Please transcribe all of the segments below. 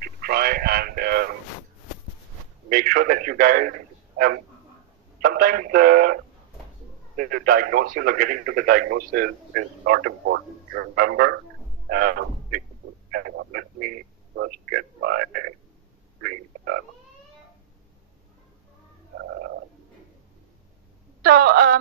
to try and make sure that you guys, sometimes the diagnosis or getting to the diagnosis is not important. Remember, hang on, let me first get my screen done.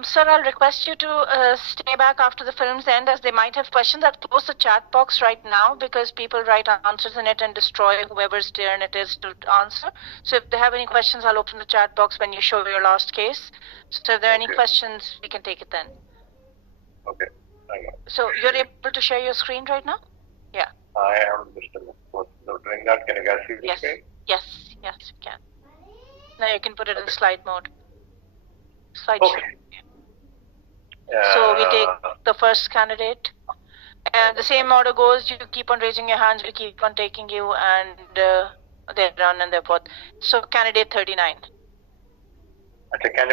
Sir, I'll request you to stay back after the film's end, as they might have questions. I'll close the chat box right now because people write answers in it and destroy whoever's turn it is to answer. So if they have any questions, I'll open the chat box when you show your last case. So if there are any questions, we can take it then. Okay. Hang on. So you're able to share your screen right now? Yeah. I am Mr. So doing that, can you guys see the screen? Yes, you can. Now you can put it in slide mode. Okay. So we take the first candidate, and the same order goes. You keep on raising your hands, we keep on taking you, and they run and they're forth. So candidate 39.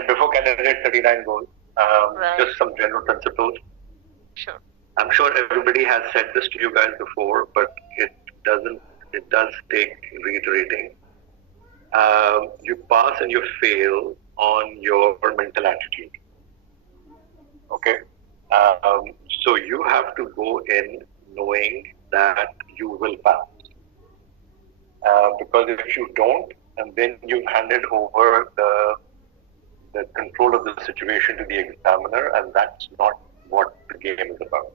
Before candidate 39 goes, just some general principles. Sure. I'm sure everybody has said this to you guys before, but it does take reiterating. You pass and you fail on your mental attitude. Okay? So you have to go in knowing that you will pass. Because if you don't, and then you've handed over the control of the situation to the examiner, and that's not what the game is about.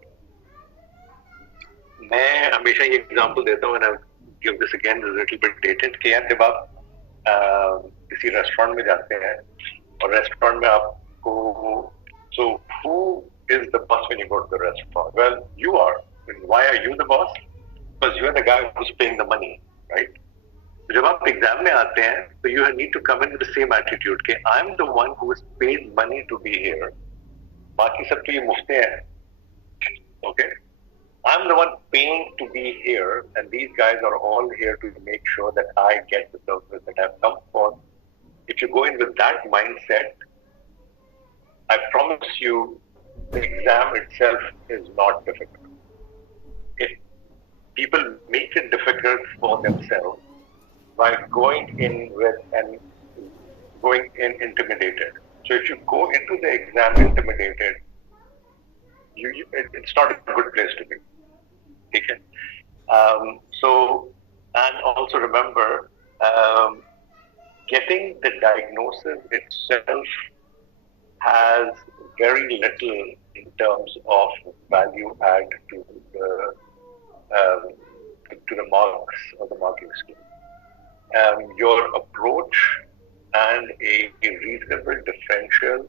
मैं हमेशा ये example देता हूँ, and I'll give this again, a little bit dated, कि यार जब आप किसी रेस्टोरेंट में जाते हैं और रेस्टोरेंट में आपको, so who is the boss when you go to the restaurant? Well, you are. Why are you the boss? Because you are the guy who's paying the money, right? जब आप exam में आते हैं, so you need to come in with the same attitude कि I'm the one who is paid money to be here. बाकी सब तो ये मुफ्ते हैं, okay? I'm the one paying to be here, and these guys are all here to make sure that I get the service that I've come for. If you go in with that mindset, I promise you, the exam itself is not difficult. If people make it difficult for themselves by going in with and going in intimidated. So if you go into the exam intimidated, it's not a good place to be. Okay? So, and also remember, getting the diagnosis itself has very little in terms of value add to the marks or the marking scheme. Your approach and a reasonable differential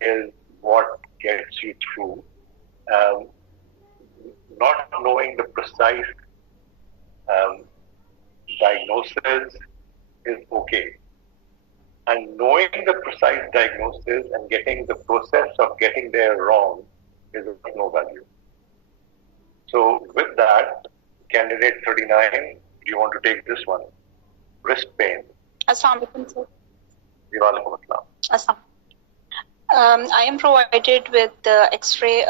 is what gets you through. Not knowing the precise diagnosis is okay. And knowing the precise diagnosis and getting the process of getting there wrong is of no value. So with that, candidate 39, do you want to take this one? Wrist pain. Assalamualaikum, sir. Walaikum assalam. I am provided with X-ray,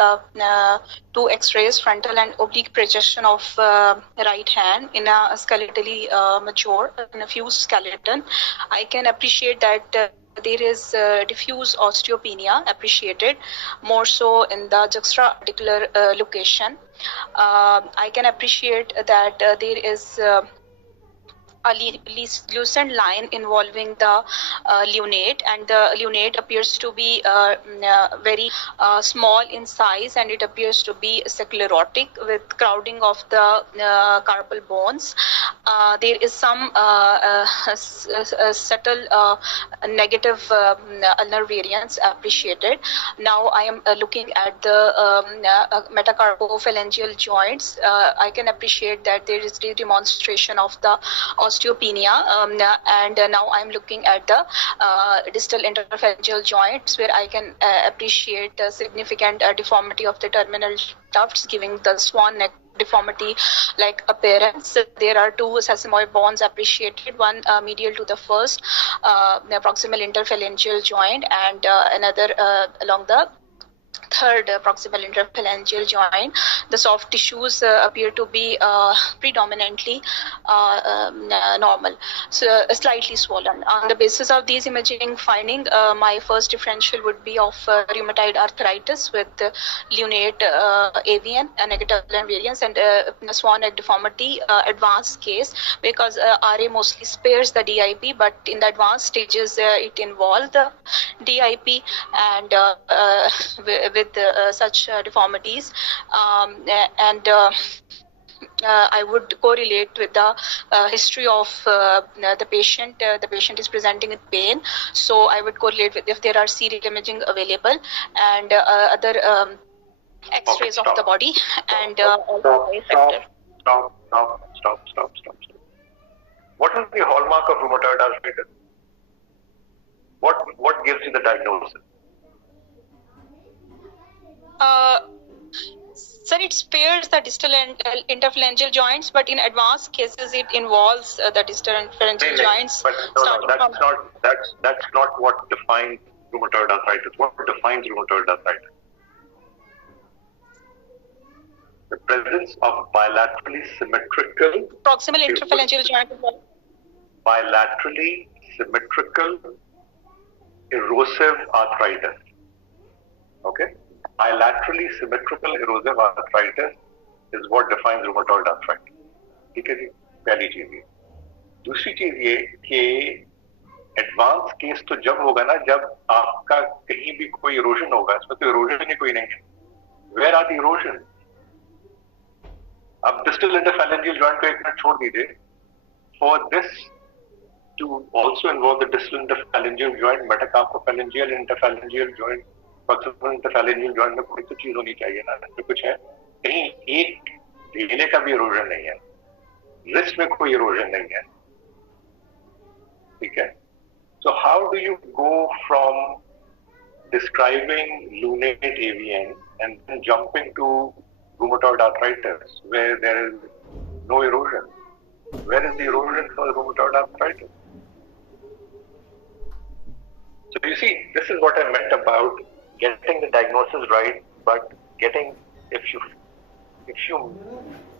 2 X-rays, frontal and oblique projection of right hand in a skeletally mature, in a fused skeleton. I can appreciate that there is diffuse osteopenia appreciated, more so in the juxta-articular location. I can appreciate that there is a lucent line involving the lunate, and the lunate appears to be very small in size, and it appears to be sclerotic with crowding of the carpal bones. There is some subtle negative ulnar variance appreciated. Now I am looking at the metacarpophalangeal joints. I can appreciate that there is the demonstration of the osteopenia, and now I'm looking at the distal interphalangeal joints, where I can appreciate the significant deformity of the terminal tufts, giving the swan neck deformity like appearance. There are 2 sesamoid bones appreciated, one medial to the first proximal interphalangeal joint, and another along the third proximal interphalangeal joint. The soft tissues appear to be predominantly normal, so slightly swollen. On the basis of these imaging finding, my first differential would be of rheumatoid arthritis with lunate avian, negative variance, and swan neck deformity, advanced case, because RA mostly spares the DIP, but in the advanced stages it involves the DIP, and with such deformities, and I would correlate with the history of the patient. The patient is presenting with pain, so I would correlate with if there are serial imaging available and other X-rays of the body, and Stop. What is the hallmark of rheumatoid arthritis? What gives you the diagnosis? Sir, it spares the distal and interphalangeal joints, but in advanced cases, it involves the distal and phalangeal joints. But that's not what defines rheumatoid arthritis. What defines rheumatoid arthritis? The presence of bilaterally symmetrical proximal interphalangeal joint. Bilaterally symmetrical erosive arthritis. Okay? Bilaterally symmetrical erosive arthritis is what defines rheumatoid arthritis. ठीक है जी, पहली चीज ये. दूसरी चीज ये कि advance case तो जब होगा ना जब आपका कहीं भी कोई इरोजन होगा. इसमें तो इरोजन ही कोई नहीं है. Where are the erosion? अब distal interphalangeal joint को एक मिनट छोड़ दीजिए. For this to also involve the distal interphalangeal joint, metaphalangeal interphalangeal joint, proximal interphalangeal joint में कोई तो चीज होनी चाहिए ना. तो कुछ है कहीं एक ढीले का भी इरोजन नहीं है. रिस्ट में कोई इरोजन नहीं है. ठीक है. So how do you go from describing lunate AVN and then jumping to rheumatoid arthritis where there is no erosion? Where is the erosion for rheumatoid arthritis? So you see, this is what I meant about getting the diagnosis right, but getting, if you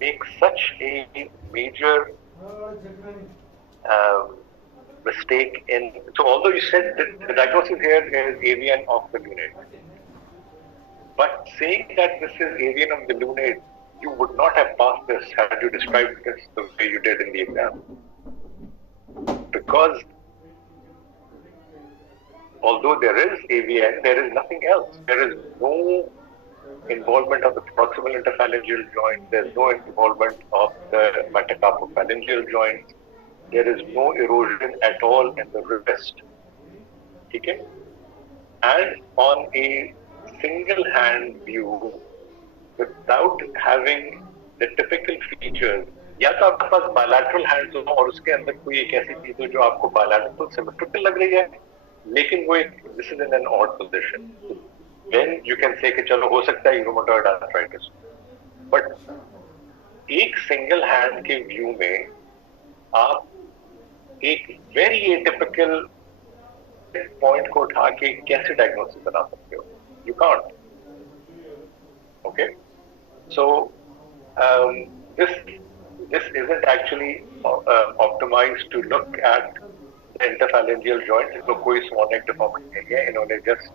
make such a major mistake in, so although you said that the diagnosis here is avian of the lunate, but saying that this is avian of the lunate, you would not have passed this had you described this the way you did in the exam. Because although there is AVN, there is nothing else. There is no involvement of the proximal interphalangeal joint. There is no involvement of the metaphalangeal joint. There is no erosion at all in the wrist. Okay? And on a single hand view, without having the typical features, या तो आपके पास bilateral hands हो और उसके अंदर कोई एक ऐसी चीज हो जो आपको bilateral symmetrical लग रही है, लेकिन वो एक this is in an odd position. Then you can say कि चलो हो सकता है rheumatoid arthritis. But एक single hand के view में आप एक very atypical point को उठा के कैसे diagnosis बना सकते हो? You can't. Okay? So this isn't actually optimized to look at the interphalangeal joint. इसको कोई swan neck deformity नहीं है. इन्होंने just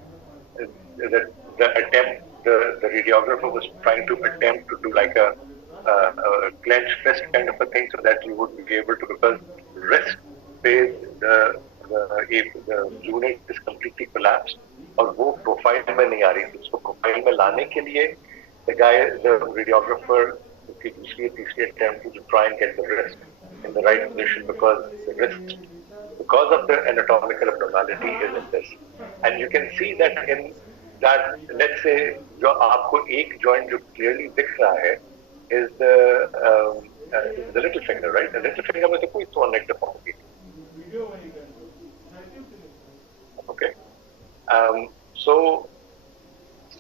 the radiographer was trying to attempt to do like a clenched fist kind of a thing so that you would be able to, because wrist phase the lunate is completely collapsed और वो profile में नहीं आ रही. तो उसको profile में लाने के लिए the radiographer took दूसरी तीसरी attempt to try and get the wrist in the right position, because the wrist, because of the anatomical abnormality, is in this. And you can see that in that, let's say जो आपको एक joint जो clearly दिख रहा है is the little finger, right? The little finger में तो कोई swan neck deformity. Okay. So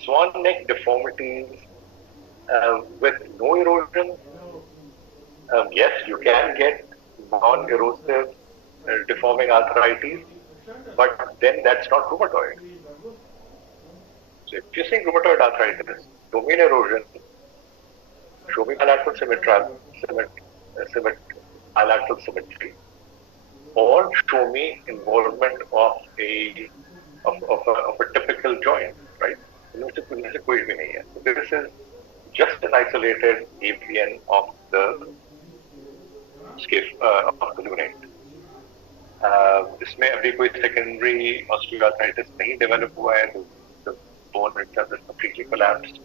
swan neck deformities with no erosion, yes, you can get non-erosive deforming arthritis, but then that's not rheumatoid. So if you're saying rheumatoid arthritis, show me an erosion, show me bilateral bilateral symmetry, or show me involvement of a typical joint, right? इनमें से कोई भी नहीं है. So this is just an isolated AVN of the lunate. इसमें अभी कोई secondary osteoarthritis नहीं develop हुआ है. The bone itself is completely collapsed.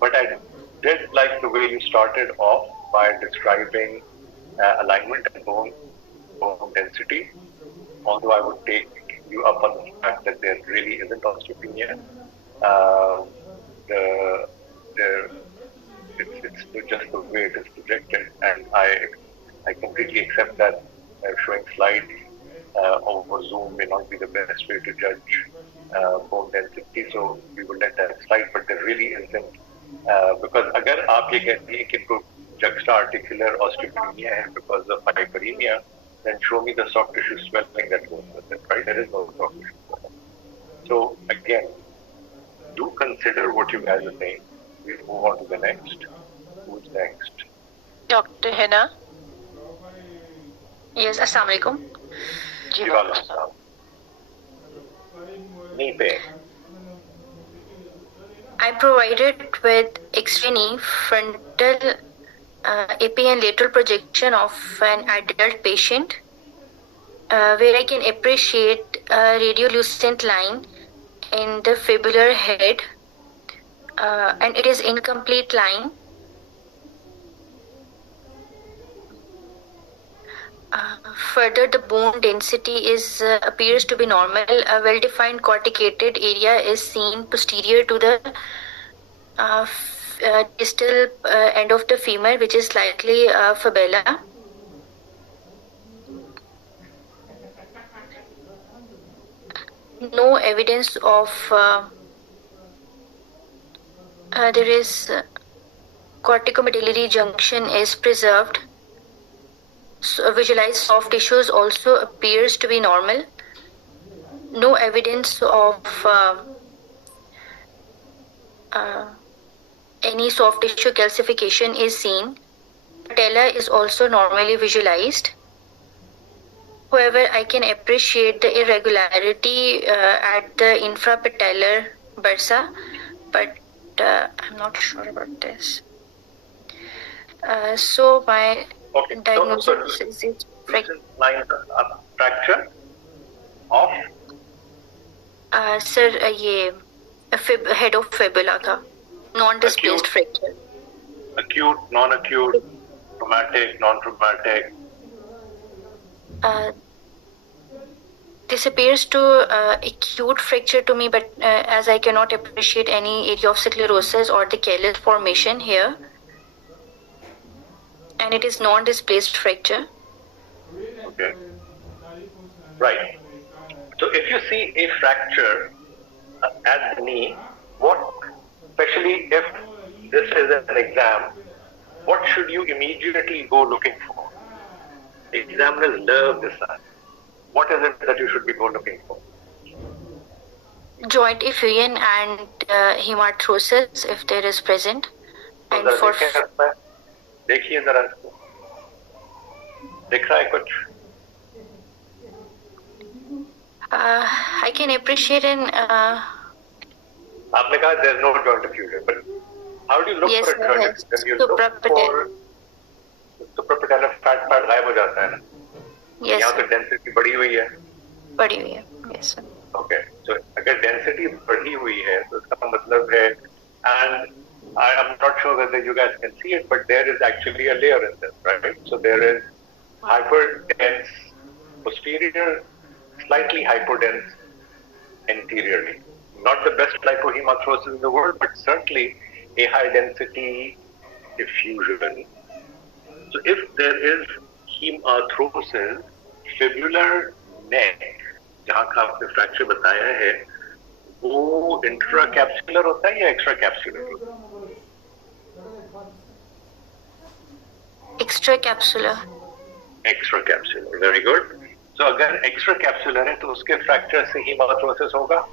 But I did like the way you started off by describing alignment and bone density. Although I would take you up on the fact that there really isn't osteopenia. It's just the way it is projected, and I completely accept that showing slides over Zoom may not be the best way to judge bone density, so we will let that slide, but there really isn't, because अगर आप ये कहती हैं कि इनको juxta-articular osteopenia है because of hyperemia, then show me the soft tissue swelling that goes with it, right? There is no soft tissue swelling. So again, do consider what you guys are saying. We'll move on to the next. Who's next? Dr. Hina. Yes, Assalamu alaikum. जी वालेकुम सलाम. Knee pain. I provided with X-ray knee frontal AP and lateral projection of an adult patient where I can appreciate a radiolucent line in the fibular head and it is incomplete line. Further, the bone density appears to be normal. A well-defined corticated area is seen posterior to the distal end of the femur, which is slightly fibula. No evidence of there is corticomedullary junction is preserved. So visualized soft tissues also appears to be normal. No evidence of any soft tissue calcification is seen. Patella is also normally visualized. However, I can appreciate the irregularity at the infrapatellar bursa, but I'm not sure about this. So my diagnosis is fracture of sir ये head of fibula का non-displaced fracture. Acute, non-acute, traumatic, non-traumatic. This appears to acute fracture to me, but as I cannot appreciate any area of sclerosis or the callus formation here, and it is non-displaced fracture. Okay. Right. So if you see a fracture at the knee, especially if this is an exam, what should you immediately go looking for? The examiners love this. What is it that you should be looking for? Joint effusion and hemarthrosis if there is present. And for देखिए जरा इसको, दिख रहा है कुछ? I can appreciate in. आपने कहा there is no joint effusion, but how do you look for a joint effusion? You look for suprapatellar fat part गायब हो जाता है ना? Yes. यहाँ तो density बढ़ी हुई है. बढ़ी हुई है. Yes sir. Okay, so अगर density बढ़ी हुई है, तो इसका मतलब है, and I'm not sure whether you guys can see it, but there is actually a layer in this, right? So there is hyperdense posterior, slightly hypodense anteriorly. Not the best lipohemarthrosis in the world, but certainly a high density effusion. So if there is hemarthrosis, fibular neck, जहाँ का आपने fracture बताया है, वो intracapsular होता है या extracapsular? Extracapsular. Extracapsular, very good. So अगर extracapsular है तो उसके फ्रैक्चर से hemarthrosis होगा?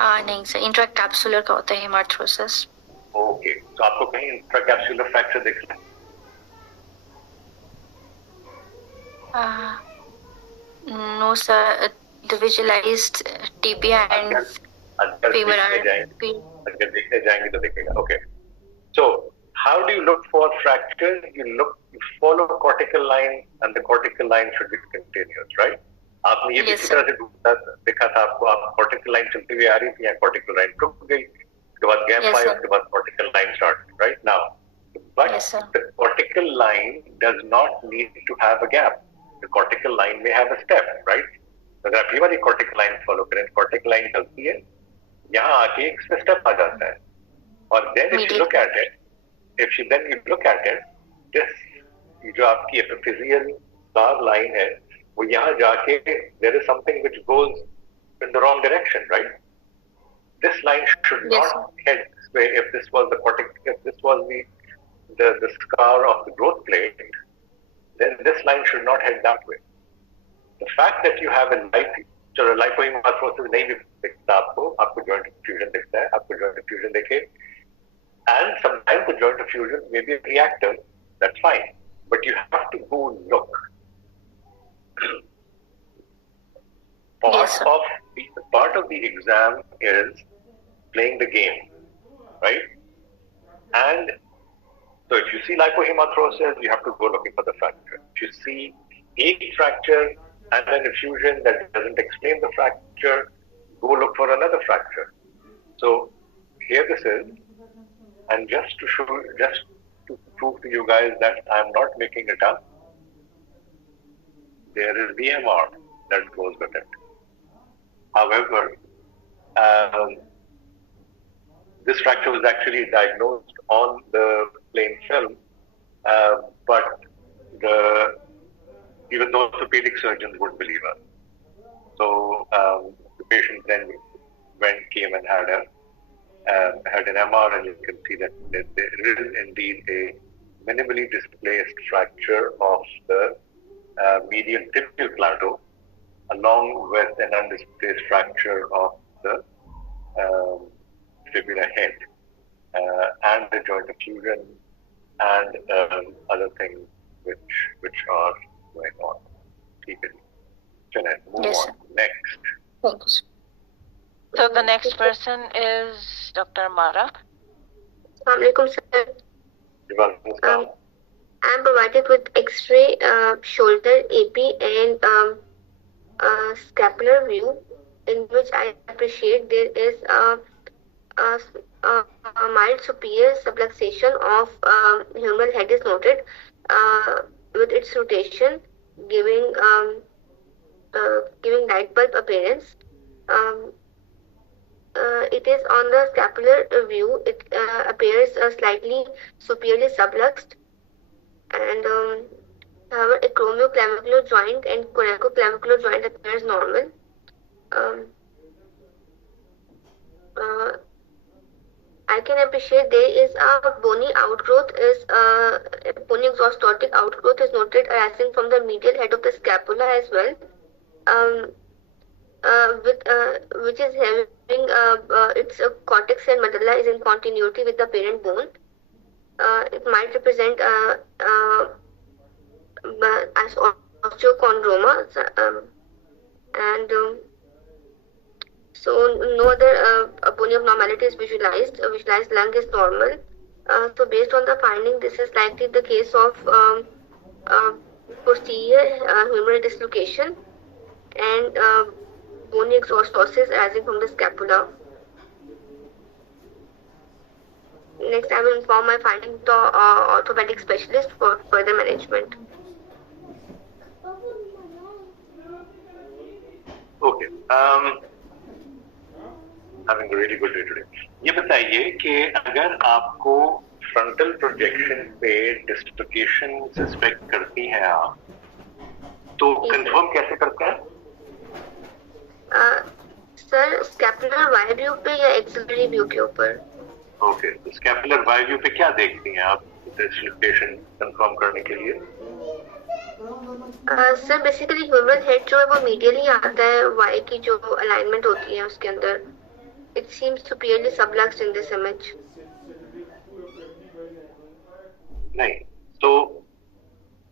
नहीं सर, इंट्राकैप्सुलर का होता है हेमार्थ्रोसिस। ओके, तो आपको कहीं इंट्राकैप्सुलर फ्रैक्चर दिख रहा है? No sir, the visualised tibia and femur अगर देखने जाएंगे तो दिखेगा। Okay, so how do you look for fractures? You follow cortical line and the cortical line should be continuous, right? आपने ये किसी तरह से देखा था, आपको आप cortical line चलती हुई आ रही थी या cortical line रुक गई, उसके बाद gap आया, उसके बाद cortical line start, right? Now, but the cortical line does not need to have a gap. The cortical line may have a step, right? अगर आप ये वाली cortical line follow करें, cortical line चलती है, यहाँ आके एक step आ जाता है, और then if you look at it, this जो आपकी epiphyseal scar line है, वो यहाँ जाके there is something which goes in the wrong direction, right? This line should not head this way. If this was the scar of the growth plate, then this line should not head that way. The fact that you have a lipohematorosis नहीं भी दिखता आपको joint effusion दिखता है, आपको joint effusion दिखे, and sometimes the joint effusion may be reactive, that's fine, but you have to go look. Part of the exam is playing the game, right? And so if you see lipohematorosis, you have to go looking for the fracture. If you see a fracture and an effusion that doesn't explain the fracture, go look for another fracture. So here this is, and just to prove to you guys that I'm not making it up, there is DMR that goes with it. However, this fracture was actually diagnosed on the plain film, but even the orthopedic surgeons would believe us. So the patient then came and had an MR, and you can see that there is indeed a minimally displaced fracture of the medial tibial plateau, along with an undisplaced fracture of the fibula head, and the joint effusion, and other things which are going on. Move on. Next. Thanks. So the next person is Dr. Mara. Assalamualaikum, sir. I am provided with X-ray, shoulder, AP, and scapular view, in which I appreciate there is a mild superior subluxation of humeral head is noted with its rotation, giving light bulb appearance. It is on the scapular view. It appears slightly superiorly subluxed, and however, acromioclavicular joint and coracoclavicular joint appears normal. I can appreciate there is a bony outgrowth, bony exostotic outgrowth is noted arising from the medial head of the scapula as well, which is having its cortex and medulla is in continuity with the parent bone. It might represent as osteochondroma, and so no other bony abnormality is visualized. Visualized lung is normal. So based on the finding, this is likely the case of posterior humeral dislocation and bony exostosis arising from the scapula. Next, I will inform my finding to orthopedic specialist for further management. Okay. Having a really good day today. ये बताइए कि अगर आपको frontal projection पे dislocation suspect करती हैं आप, तो confirm कैसे करते हैं? सर, scapular wide view पे या axillary view के ऊपर? Okay, तो scapular wide view पे क्या देखती हैं आप dislocation confirm करने के लिए? सर, बेसिकली ह्यूमरल हेड जो है वो मीडियली आता है, वाई की जो अलाइनमेंट होती है उसके अंदर, It seems superiorly subluxed in this image. नहीं, so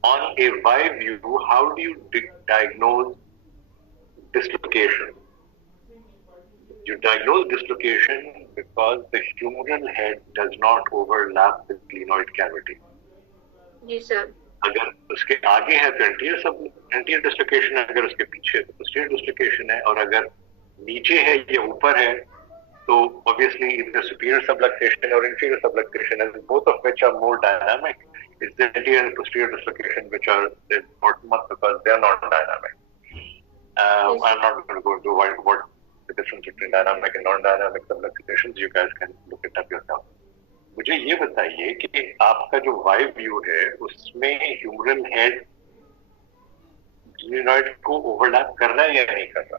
on a Y view, how do you diagnose dislocation? You diagnose dislocation because the humeral head does not overlap the glenoid cavity. जी sir. अगर उसके आगे है तो anterior dislocation है, अगर उसके पीछे है तो posterior dislocation है, और अगर नीचे है या ऊपर है तो obviously either superior subluxation or inferior subluxation, and both of which are more dynamic. It's the anterior and posterior dislocation which are the important ones because they are not dynamic. I'm not going to go into what the difference between dynamic and non-dynamic subluxations. You guys can look it up yourself. मुझे ये बताइए कि आपका जो Y view है उसमें humeral head glenoid को overlap कर रहा है या नहीं कर रहा?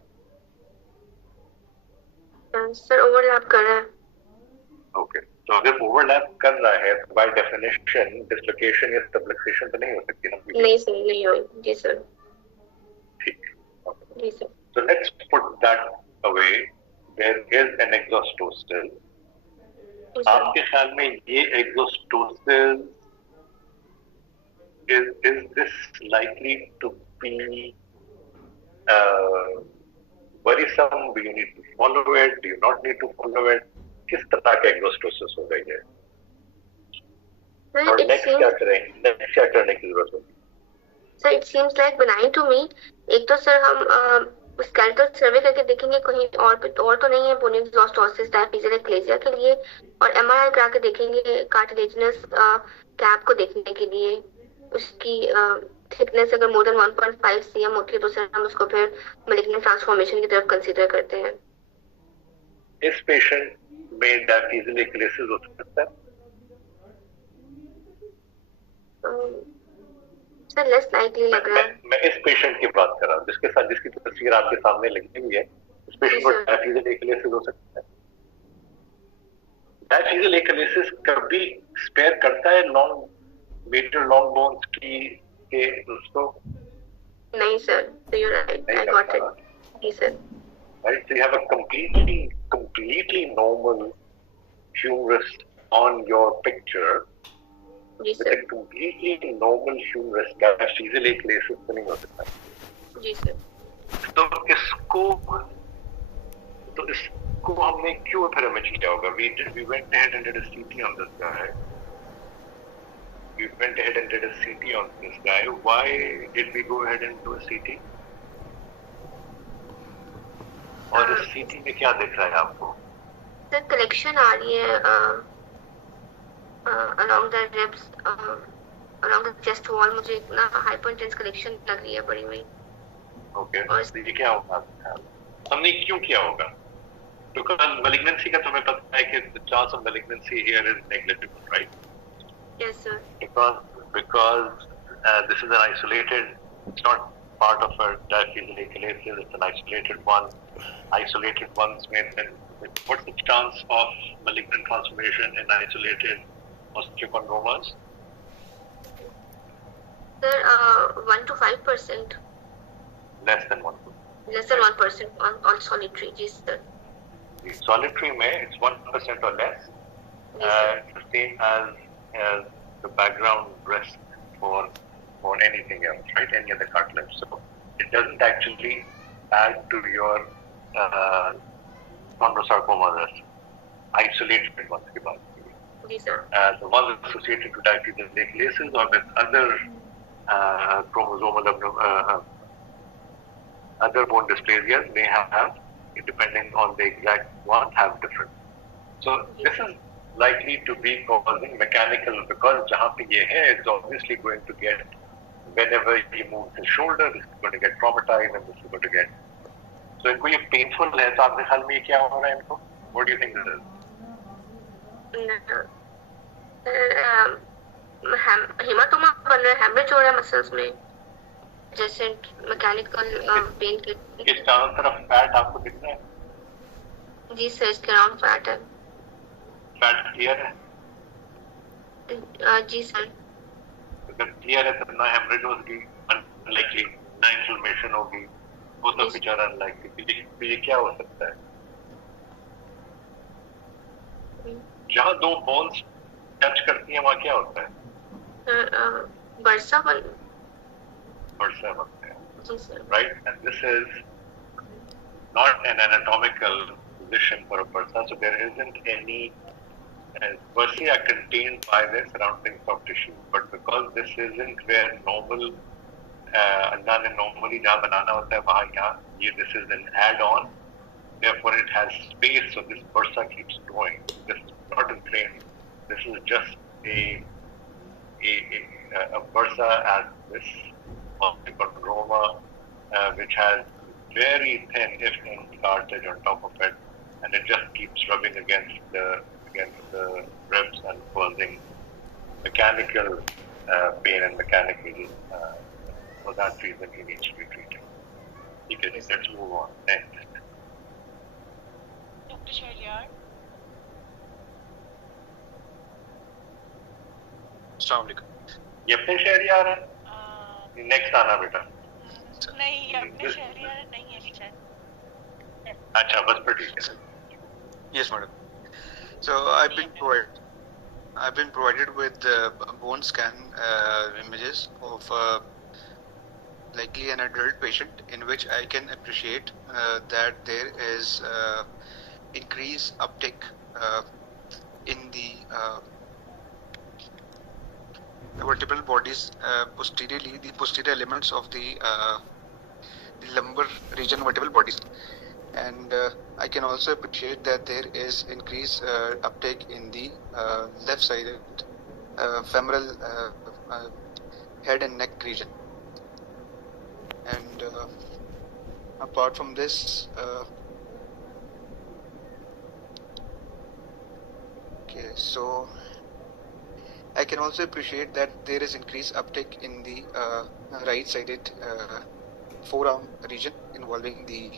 सर ओवरलैप कर रहा है. ओके, तो अगर ओवरलैप कर रहा है तो बाय डेफिनेशन डिसलोकेशन या सबलक्सेशन तो नहीं हो सकती ना? नहीं सर, नहीं होगी. जी सर. ठीक. जी sir. So let's put that away. There is an exostosis. आपके ख्याल में ये exostosis is this likely to be worrisome? Do you need to follow it? Do you not need to follow it? किस तरह का exostosis हो गई है? और next क्या करें? Next क्या करने की जरूरत होगी? Sir, it seems like benign to me. एक तो सर हम स्केलेटल सर्वे करके देखेंगे कहीं और तो नहीं है बोनिक एक्सोस्टोसिस डायफिजियल एक्लेसिया के लिए, और एमआरआई करा के देखेंगे कार्टिलेजिनस कैप को देखने के लिए. उसकी थिकनेस अगर मोर देन 1.5 cm होती है तो सर हम उसको फिर मैलिग्नेंट ट्रांसफॉर्मेशन की तरफ कंसीडर करते हैं. इस पेशेंट में डायफिजियल एक्लेसिस हो सकता है? सर लेस लाइकली लग रहा है. मैं इस पेशेंट की बात कर रहा हूँ जिसके साथ जिसकी तस्वीर आपके सामने लगी हुई है. इस पेशेंट को डायफिजियल एक्लेसिस हो सकता है? डायफिजियल एक्लेसिस कभी स्पेयर करता है मेजर लॉन्ग बोन्स की के उसको? नहीं sir, so you're right. I got it. जी sir. Right, so you have a completely normal humerus on your picture. जी with sir. a completely normal humerus diaphyseal aclasis तो नहीं हो सकता. जी सर. तो इसको हमने क्यों फिर इमेज किया होगा? We went ahead and did a CT on this guy. Why did we go ahead and do a CT? और इस CT में क्या दिख रहा है आपको? सर कलेक्शन आ रही है along the ribs, along the chest wall. मुझे इतना hyperintense collection लग रही है बड़ी हुई. ओके, और ये क्या होगा? हमने क्यों किया होगा? Because malignancy का तुम्हें पता है कि the chance of malignancy here is negligible, right? Yes sir. Because this is an isolated, it's not part of a diaphyseal achalasis, it's an isolated one. Isolated ones what's the chance of malignant transformation in isolated osteochondromas? Sir, 1 to 5%. Less than 1%. Less than 1% on solitary, ji sir. Solitary में it's 1% or less. The same as the background risk for anything else, right? Any other cartilage. So it doesn't actually add to your chondrosarcoma risk. Isolated ones की बात की. जी sir. The ones associated with diaphyseal achalasis or with other chromosomal other bone dysplasias may have, depending on the exact one, have different. So this is likely to be causing mechanical, because जहाँ पे ये है, it's obviously going to get, whenever he moves his shoulder, this is going to get traumatized and this is going to get. So इनको ये painful है, तो आपके ख्याल में ये क्या हो रहा है इनको? What do you think this is? Haematoma बन रहा है, हेमरेज हो रहा है मसल्स में, जैसे मैकेनिकल पेन के. किस चारों तरफ फैट आपको दिख रहा है? जी सर, इसके अराउंड फैट है. फैट क्लियर है? जी सर. अगर क्लियर है तो ना हेमरेज होगी, अनलाइकली, ना इन्फ्लेमेशन होगी, both of which are unlikely. ये क्या हो सकता है? जहाँ दो बोन्स टच करती हैं वहाँ क्या होता है? बरसा बन bursa बनते हैं, जी sir. right? And this is not an anatomical position for a bursa, so there isn't any bursae are contained by the surroundings of tissue, but because this isn't where normal अल्लाह ने normally जहाँ बनाना होता है वहाँ यहाँ ये this is an add-on, therefore it has space, so this bursa keeps growing. This is not inflamed. This is just a bursa as this chondroma, which has very thin, if any, cartilage on top of it, and it just keeps rubbing against the ribs and causing mechanical pain and mechanical. For that reason, he needs to be treated. Okay, let's move on. Next. Dr. Shahriyar. Assalamualaikum. ये अपने शहरियार हैं? Next आना बेटा. नहीं, अपने शहरियार नहीं है शायद. अच्छा, बस पर ठीक है. Yes, madam. So I've been provided with bone scan images of likely an adult patient in which I can appreciate that there is increased uptake in the vertebral bodies posteriorly, the posterior elements of the lumbar region vertebral bodies, and I can also appreciate that there is increased uptake in the left-sided femoral head and neck region. And apart from this, okay, so I can also appreciate that there is increased uptake in the right-sided forearm region involving the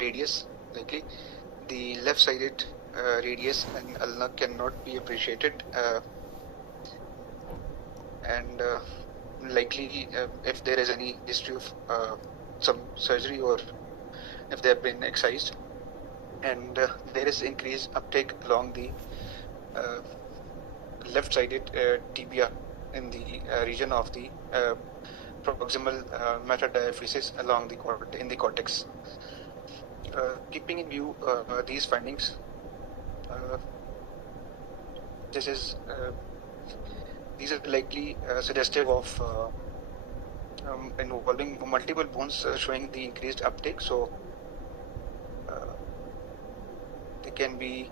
radius, likely. The left-sided radius and ulna cannot be appreciated, and likely if there is any history of some surgery or if they have been excised, and there is increased uptake along the left-sided tibia in the region of the proximal metadiaphysis along the in the cortex. Keeping in view these findings, these are likely suggestive of involving multiple bones showing the increased uptake. So they can be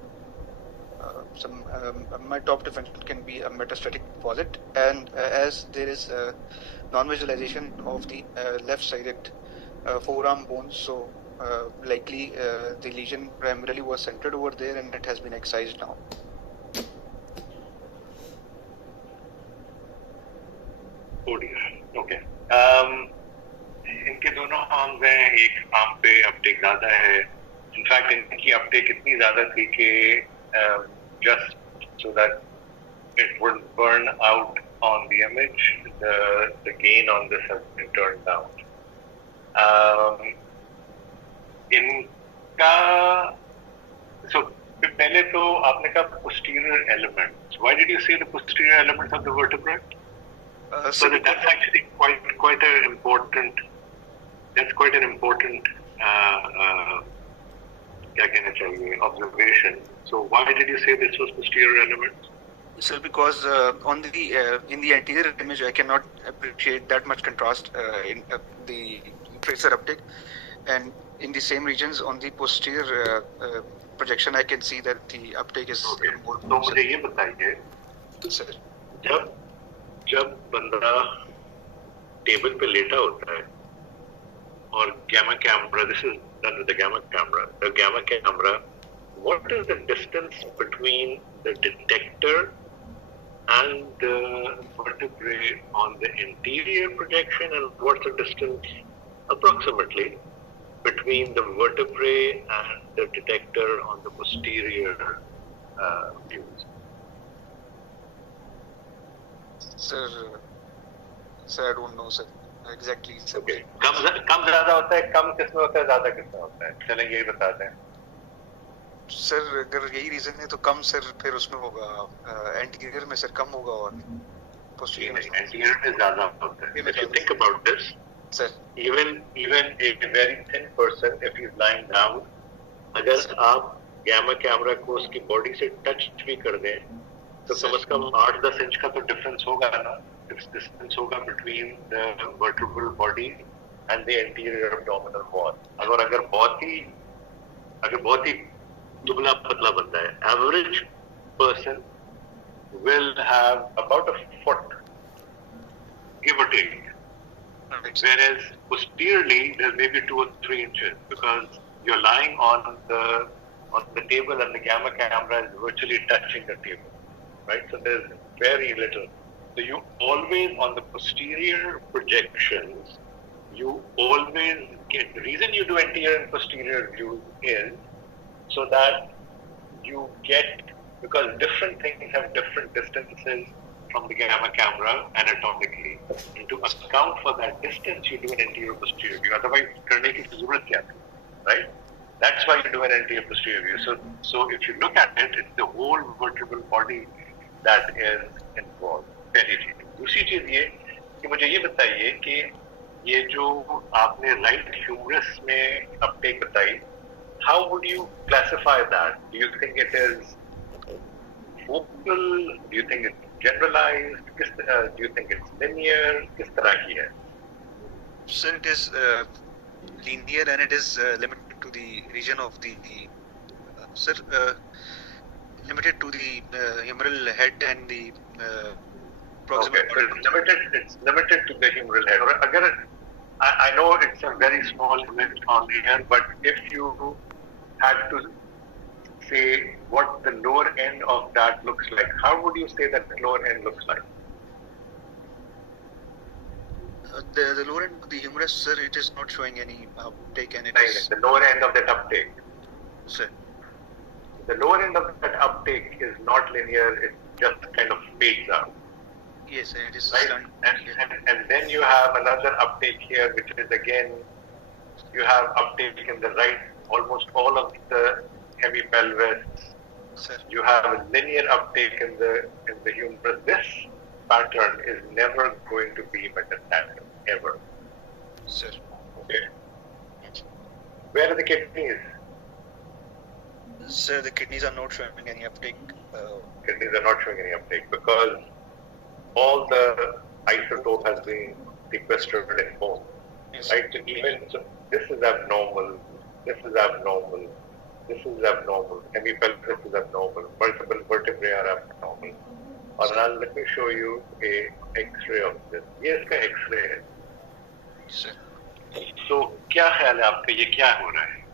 my top defense can be a metastatic deposit, and as there is non-visualization of the left-sided forearm bones, so likely the lesion primarily was centered over there and it has been excised now. Oh dear. Okay. इनके दोनों arms हैं, एक arm पे Uptake ज्यादा है. In fact इनकी Uptake इतनी ज्यादा थी कि just so that it wouldn't burn out on the image, the gain on this has been turned down. इनका so पहले तो आपने कहा posterior elements. Why did you say the posterior elements of the vertebrae? So that's actually quite an important. That's quite an important क्या कहना चाहिए observation. So why did you say this was posterior elements? So because on the in the anterior image I cannot appreciate that much contrast in the tracer uptake, and in the same regions on the posterior projection I can see that the uptake is more. तो मुझे ये बताइए, sir, जब बंदा table पे लेटा होता है और gamma camera, this is done with the gamma camera, what is the distance between the detector and the vertebrae on the anterior projection, and what's the distance approximately between the vertebrae and the detector on the posterior views? Sir, I don't know, sir. Exactly. Sir. Okay. कम ज़्यादा होता है, कम किसमें होता है, ज़्यादा किसमें होता है? चलें यही बताते हैं. सर अगर यही रीजन है तो कम सर फिर उसमें होगा एंटीरियर में सर कम होगा और पोस्टीरियर में एंटीरियर में ज्यादा होता है. If you think about this, sir even a very thin person, if he's lying down, अगर आप गैमा कैमरा को उसकी बॉडी से टच भी कर दें तो कम से कम 8-10 इंच का तो डिफरेंस होगा ना. डिस्टेंस होगा between the vertebral body and the anterior abdominal wall. अगर बहुत ही दुबला पतला बंदा है, average person will have about a foot, give or take. Whereas posteriorly, there may be 2 or 3 inches because you're lying on the table and the gamma camera is virtually touching the table, right? So there's very little. So you always, on the posterior projections, you always get, the reason you do anterior and posterior views is so that you get, because different things have different distances from the gamma camera anatomically. And to account for that distance, you do an anterior posterior view. Otherwise, करने की ज़रूरत क्या है, right? That's why you do an anterior posterior view. So if you look at it, it's the whole vertebral body that is involved. पहली चीज. दूसरी चीज ये कि मुझे ये बताइए कि ये जो आपने right humerus में अपटेक बताई, how would you classify that? Do you think it is focal? Do you think it's generalized? Do you think it's linear? किस तरह की है? Sir, it is linear and it is limited to the region of the limited to the humeral head and the proximal. Okay, so it's limited to the humeral head. और अगर I know it's a very small image on here, but if you had to say what the lower end of that looks like, how would you say that the lower end looks like? The lower end of the humerus, sir, it is not showing any uptake, and it is the lower end of that uptake. Sir, the lower end of that uptake is not linear; it just kind of fades out. Yes, sir, it is right. And then you have another uptake here, which is again, you have uptake in the right, almost all of the hemipelvis. Sir. You have a linear uptake in the humerus. This pattern is never going to be metastatic, ever. Sir. Okay. Where are the kidneys? Sir, the kidneys are not showing any uptake. Kidneys are not showing any uptake because all the isotope has been sequestered in bone. Yes. Right? So this is abnormal. This is abnormal. This is abnormal. Hemipelvis is abnormal. Multiple vertebrae are abnormal. And now let me show you a X-ray of this. ये इसका X-ray है. Sir. So क्या ख्याल है आपका ये क्या हो रहा है?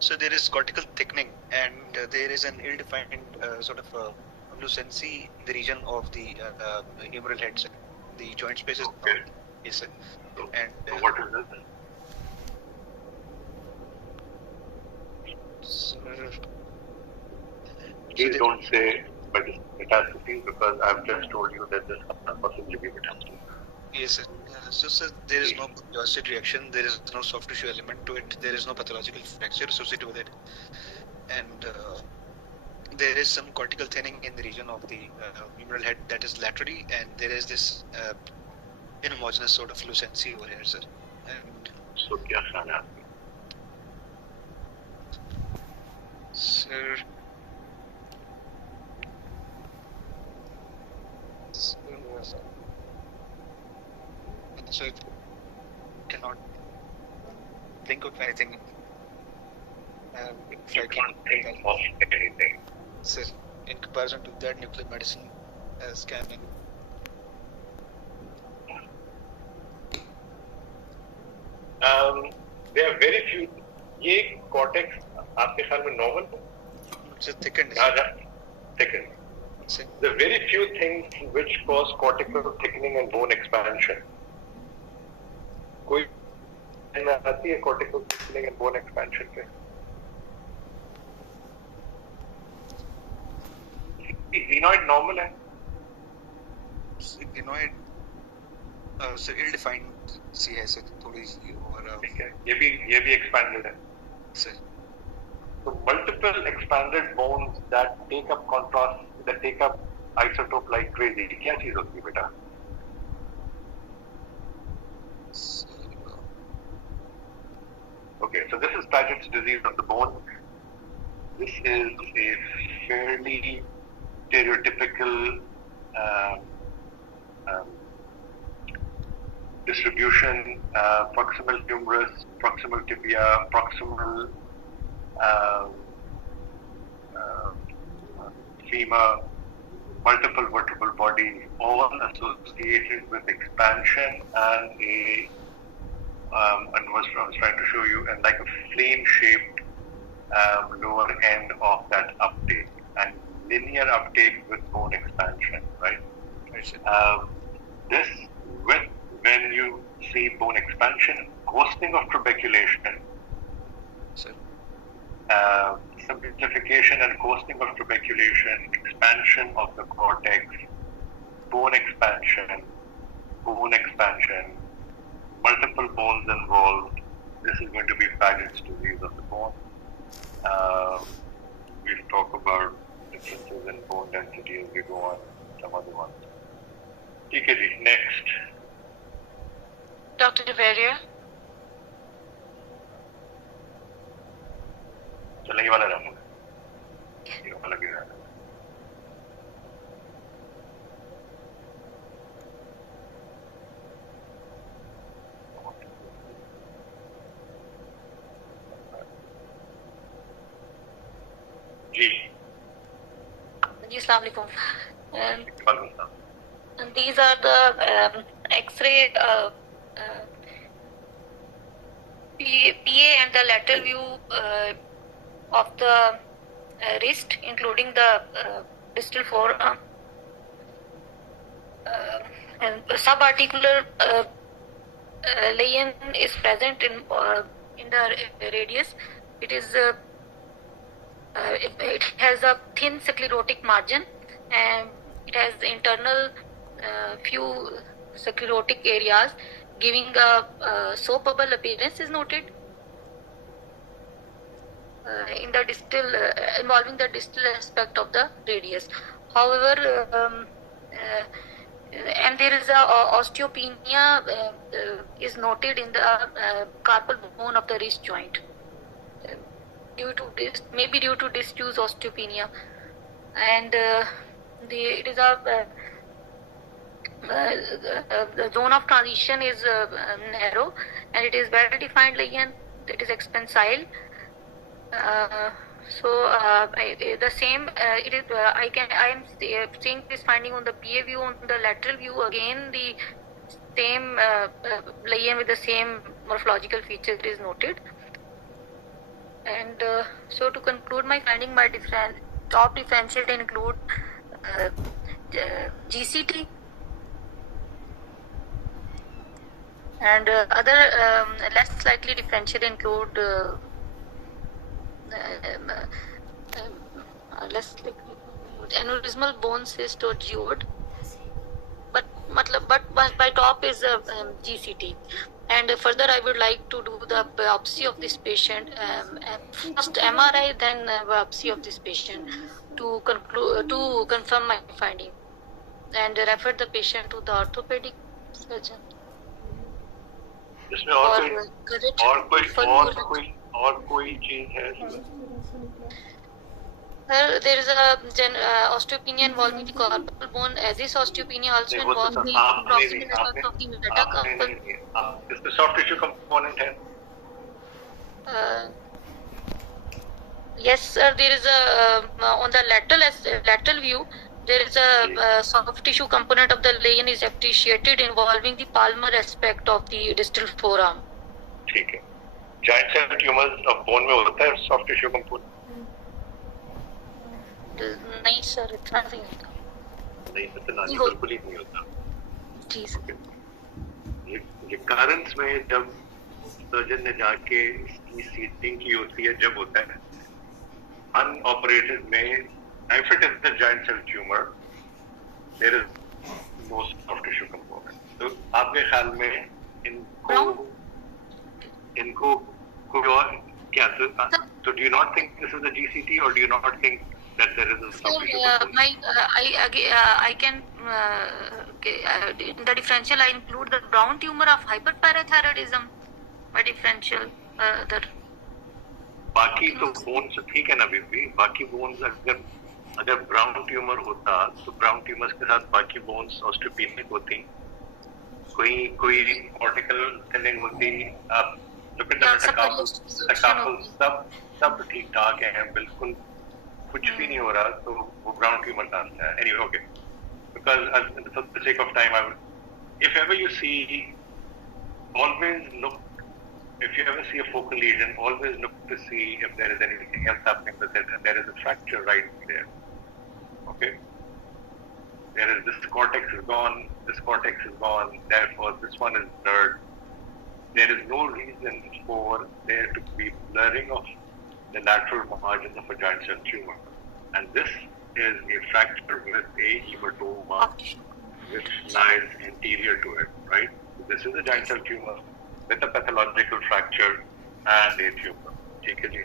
So there is cortical thickening and there is an ill-defined sort of lucency in the region of the humeral head. Sir. The joint space is okay. Yes, sir. And what is this? Sir, please don't say metastases because I've just told you that this can't possibly be metastasis. Yes, sir. So, sir, there is no conjugate reaction, there is no soft tissue element to it, there is no pathological fracture associated with it, and there is some cortical thinning in the region of the humeral head that is laterally, and there is this inhomogeneous sort of lucency over here, sir. And so, क्या ख्याल है आपका? Sir, so cannot think of anything. You can't think of anything. Sir, in comparison to that, nuclear medicine scanning. There are very few. ये cortex आपके ख्याल में normal है? It's thickened. Thickened. There are very few things which cause cortical thickening and bone expansion. कोई आती है cortical thickening and bone expansion पे? Glenoid normal है? Glenoid so ill-defined सी है सर थोड़ी सी और ठीक है ये भी expanded है. Sir. So multiple expanded bones that take up contrast, that take up isotope like crazy. क्या चीज होती है बेटा? Okay, so this is Paget's disease of the bone. This is a fairly stereotypical distribution, proximal humerus, proximal tibia, proximal femur, multiple vertebral bodies, all associated with expansion and and what I was trying to show you, and like a flame-shaped lower end of that uptake, and linear uptake with bone expansion, right? This, when you see bone expansion, coasting of trabeculation, simplification and coasting of trabeculation, expansion of the cortex, bone expansion, multiple bones involved. This is going to be Paget's disease of the bone. We'll talk about differences in bone density as we go on, some other ones. ठीक है जी, next. Dr. Deveria? चलो ये वाला रहने दो. ये वाला भी रहने दो. जी. Assalamu alaikum. वालेकुम सलाम. And these are the X-ray PA and the lateral view of the wrist, including the distal forearm. And subarticular lesion is present in the radius. It is it has a thin sclerotic margin, and it has internal few sclerotic areas, giving a soap bubble appearance is noted in the distal, involving the distal aspect of the radius. However, and there is a osteopenia is noted in the carpal bone of the wrist joint. Due to this, maybe due to disuse osteopenia, and it is a the zone of transition is narrow, and it is well defined lesion. It is expansile. The same. It is. I am seeing this finding on the PA view. On the lateral view, again the same lesion with the same morphological feature is noted. And so to conclude my finding, my top differentiate include GCT and other less likely differentiate include less likely aneurysmal bone cyst or geode, but my top is GCT. And further, I would like to do the biopsy of this patient, first MRI, then biopsy of this patient to confirm my finding, and refer the patient to the orthopedic surgeon. इसमें और कोई चीज है? There is a osteopenia involving the carpal bone. This osteopenia also involves the proximal aspect of the metacarpal. इसमें soft tissue component है? Yes, sir. There is a on the lateral view. There is a soft tissue component of the lesion is appreciated involving the palmar aspect of the distal forearm. ठीक है. Giant cell tumors of bone में होता है soft tissue component? नहीं sir, इतना नहीं होता. नहीं, इतना बिल्कुल ही नहीं होता. जी सर. रिकरेंस में जब सर्जन ने जाके इसकी सीटिंग की होती है, जब होता है अनऑपरेटेड में, if it is the giant cell tumor, there is no soft tissue component. तो आपके ख्याल में इनको कोई और Yeah. So do you not think this is a GCT, or do you not think that there is a So soft tissue component? I can in the differential I include the brown tumor of hyperparathyroidism by differential the बाकी तो bones ठीक है ना बीबी, बाकी bones अगर brown tumour होता तो brown tumours के साथ बाकी बोन्स ऑस्टियोपेनिक होती, कोई कॉर्टिकल थिनिंग होती, आप लुक एट द मेटाकार्पल सब ठीक ठाक है, बिल्कुल कुछ भी नहीं हो रहा, तो वो ब्राउन ट्यूमर का है. Anyway okay, because for the sake of time I would, if ever you see, always look, if you ever see a focal lesion, always look to see if there is anything else happening with it, and there is a fracture right there. Okay, there is this cortex is gone, this cortex is gone, therefore this one is blurred. There is no reason for there to be blurring of the lateral margins of a giant cell tumor, and this is a fracture with a hematoma which lies anterior to it, right? So this is a giant cell tumor with a pathological fracture and a tumor. Okay,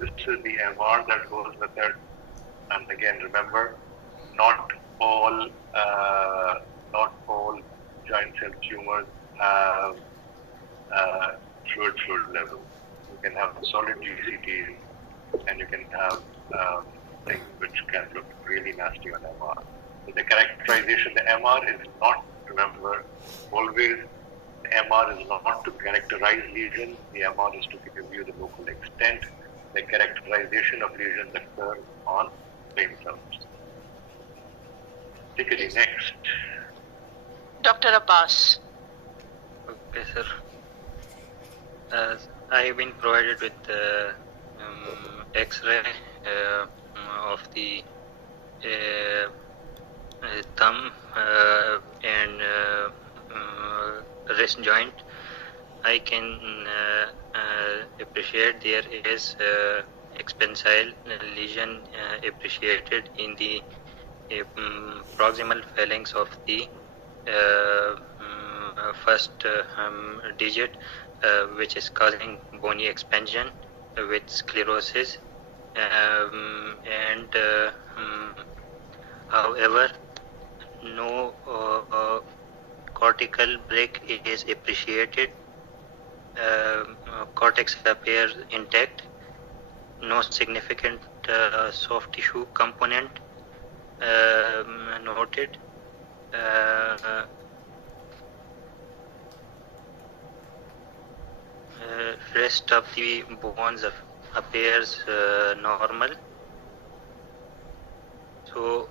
this is the MR that goes with it, and again remember, not all giant cell tumors have fluid level. You can have solid GCTs, and you can have things which can look really nasty on MR. So the characterization, the MR is not, remember, always the MR is not to characterize lesions, the MR is to give you the local extent. The characterization of lesions occur on brain cells. Take it next. Dr. Abbas. Okay, sir. I have been provided with X-ray of the thumb and wrist joint. I can appreciate there is expansile lesion appreciated in the proximal phalanx of the first digit, which is causing bony expansion with sclerosis, and however no cortical break is appreciated. Cortex appears intact, no significant soft tissue component noted. Rest of the bones appears normal. So,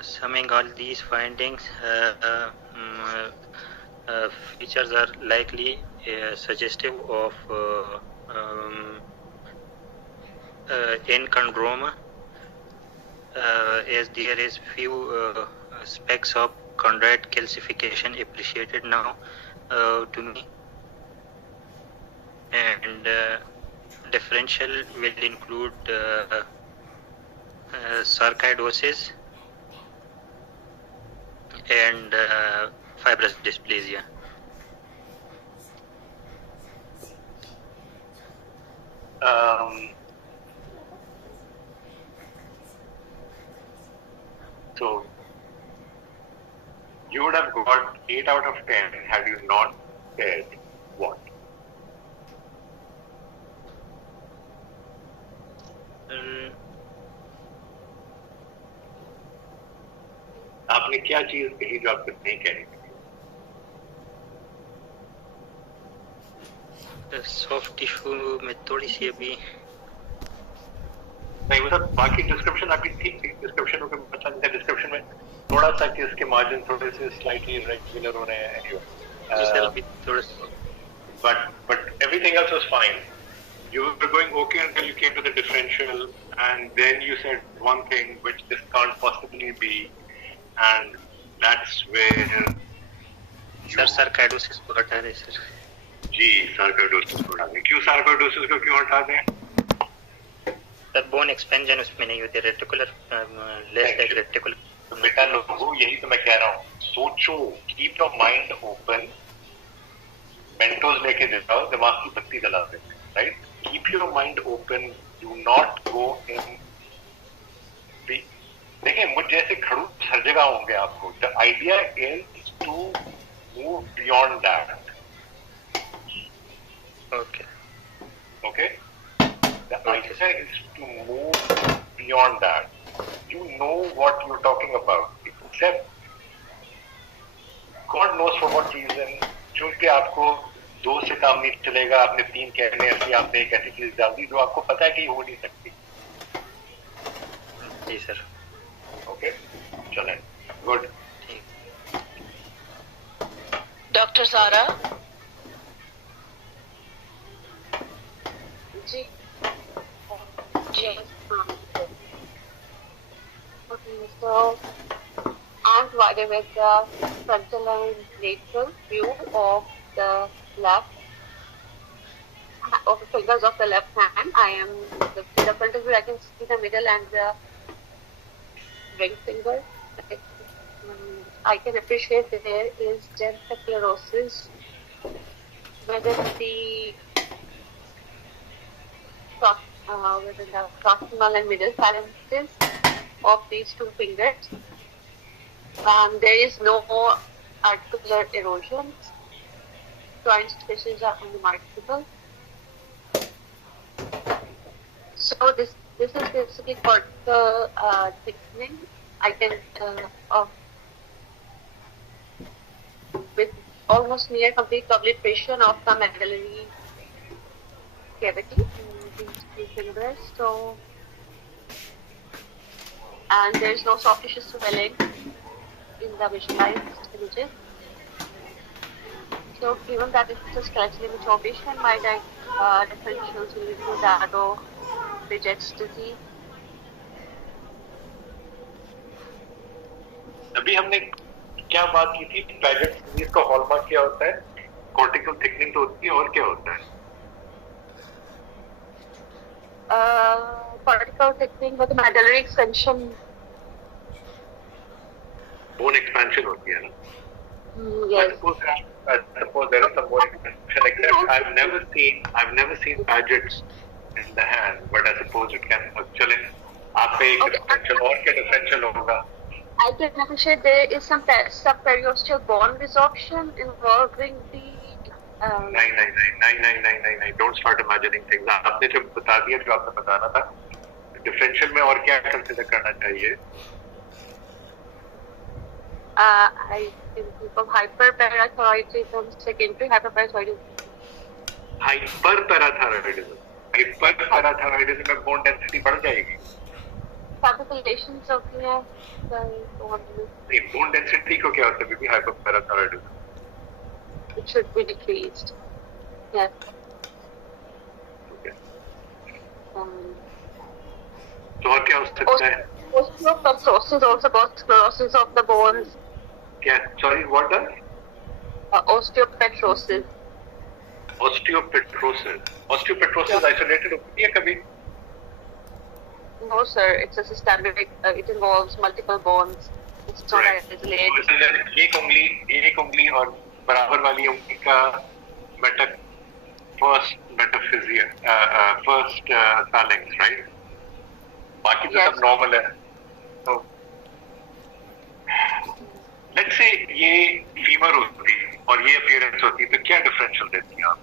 summing all these findings, features are likely suggestive of enchondroma, as there is few specks of chondrite calcification appreciated now to me, and differential will include sarcoidosis and fibrous dysplasia. So you would have got 8 out of 10 had you not said what? आपने क्या चीज कही जो आपको नहीं कहनी थी? Soft tissue में थोड़ी सी अभी नहीं, वो सब बाकी डिस्क्रिप्शन आपकी ठीक थी, डिस्क्रिप्शन को पता नहीं था, डिस्क्रिप्शन में थोड़ा सा कि इसके मार्जिन थोड़े से स्लाइटली इरेगुलर हो रहे हैं, but everything else was fine. You were going okay until you came to the differential, and then you said one thing which this can't possibly be, and that's where sir sarcoidosis को हटा दें sir. जी, sarcoidosis को हटा दें. क्यों sarcoidosis को क्यों हटा दें? सर बोन एक्सपेंशन उसमें नहीं होती, रेटिकुलर लेस लाइक रेटिकुलर. बेटा लोगों, यही तो मैं कह रहा हूँ, सोचो, keep your mind open, Mentos लेके जाओ, दिमाग की बत्ती जला देते, right? Keep your mind open, do not go in. देखिए, मुझ जैसे खड़ूस हर जगह होंगे आपको। The idea is to move beyond that. Okay. Okay? The idea is to move beyond that. You know what you're talking about, except God knows for what reason, क्योंकि आपको 2 से काम नहीं चलेगा, आपने 3 कहने हैं, इसलिए आपने एक ऐसी चीज डाल दी जो आपको पता है कि हो नहीं सकती। जी सर। ओके, चलें, good. Dr. Zara? Ji Yes. Okay, so I'm provided with the frontal and lateral view of the left of the fingers of the left hand. I am in the frontal view. I can see the middle and the ring finger. I can appreciate that there is depth sclerosis within the proximal and middle phalanges of these 2 fingers. There is no articular erosions. Joint spaces are unremarkable. So this is basically cortical thickening. I can with almost near complete obliteration of the medullary cavity in these 2 fingers. So, and there is no soft tissue swelling in the visualized images. So, given that it's a skeletal immature patient, my differentials will include that of Bridget's disease. अभी हमने क्या बात की थी? Padget disease का hallmark क्या होता है? कॉर्टिकल थिकनिंग तो होती है, और क्या होता है? Cortical thickening with medullary extension. Bone expansion होती है ना? Yes. I suppose there is some bone expansion, except I've never seen Paget's in the hand, but I suppose it can. चले, आप पे एक differential और क्या differential होगा? I can appreciate there is some subperiosteal bone resorption involving the. नहीं, don't start imagining things. आपने जो बता दिया, जो आपने बताना था, differential में और क्या consider करना चाहिए? I can think of hyperparathyroidism, secondary hyperparathyroidism. Hyperparathyroidism. Hyperparathyroidism में bone density बढ़ जाएगी. Fabrications होती हैं. नहीं, bone density को क्या होता है? क्योंकि hyperparathyroidism. It should be decreased. Yes. Okay. तो और क्या हो सकता है? Osteopetrosis also causes sclerosis of the bones. क्या? Sorry, what does? Osteopetrosis. Osteopetrosis isolated होती है कभी? No, sir. It's a systemic. It involves multiple bones. It's not isolated. एक उंगली और बराबर वाली उंगली का first phalanx, right? बाकी तो सब normal है. So, let's say ये femur होती और ये appearance होती, तो क्या differential देती हैं आप?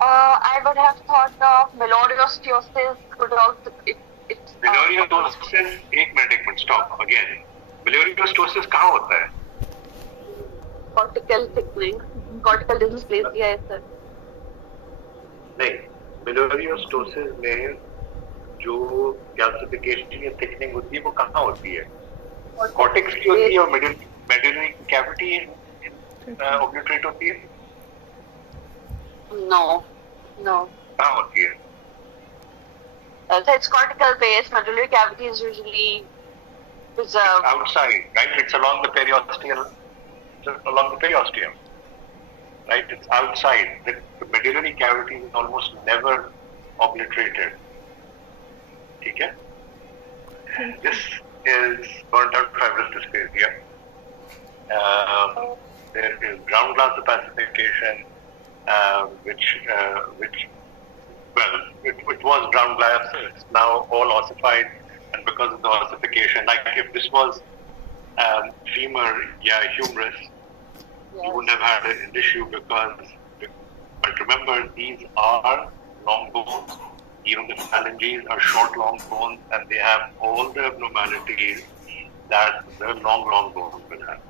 I would have thought of maloriosteosis could also. Maloriosteosis, एक मिनट, stop again. Maloriosteosis कहाँ होता है? Cortical thickening, cortical dysplasia है sir. नहीं, maloriosteosis में जो calcification या thickening होती है वो कहाँ होती है? Cortex की होती है और medullary cavity obliterate होती है? No. कहाँ होती है? So it's cortical based. Medullary cavity is usually preserved. Outside, right? It's along the periosteum. Right? It's outside. The medullary cavity is almost never obliterated. Okay? This is burnt out fibrous dysplasia. There is ground glass opacification. which well, it was brown biopsy. It's now all ossified, and because of the ossification, like if this was femur, humerus, you wouldn't have had an issue because. But remember, these are long bones. Even the phalanges are short, long bones, and they have all the abnormalities that the long bones will have.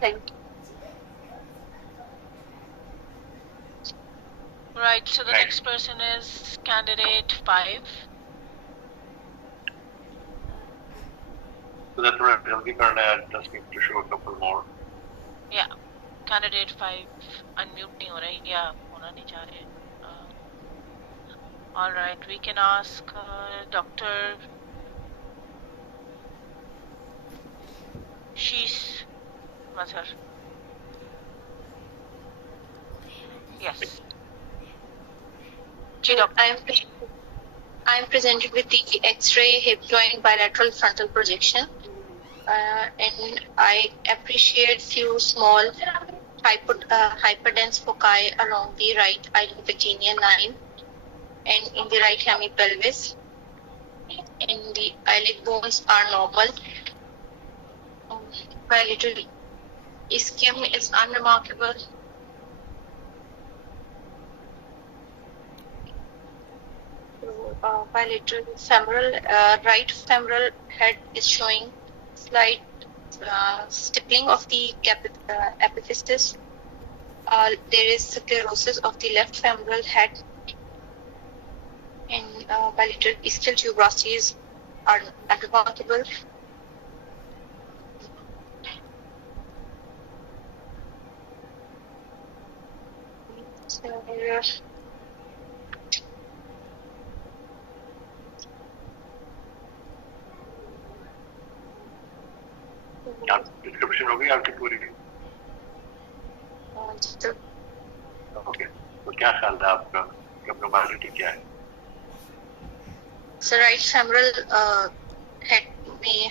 Thank you. Right, so the next person is candidate 5. So that's what जल्दी करना है. I just need to show a couple more. Yeah, candidate 5 unmute नहीं हो रही या होना नहीं चाह रहे. All right, we can ask Dr. Shees Mazhar. Yes. I am presented with the X-ray hip joint bilateral frontal projection, and I appreciate few small hyperdense foci along the right iliopectineal line and in the right hemipelvis. And the eyelid bones are normal. Bilateral ischem is unremarkable. Bilateral femoral, right femoral head is showing slight stippling of the epiphysis. There is sclerosis of the left femoral head, and bilateral ischial tuberosities are unremarkable. So, description होगी आपकी पूरी. Okay, तो क्या ख्याल था आपका? abnormality क्या है? So right femoral head में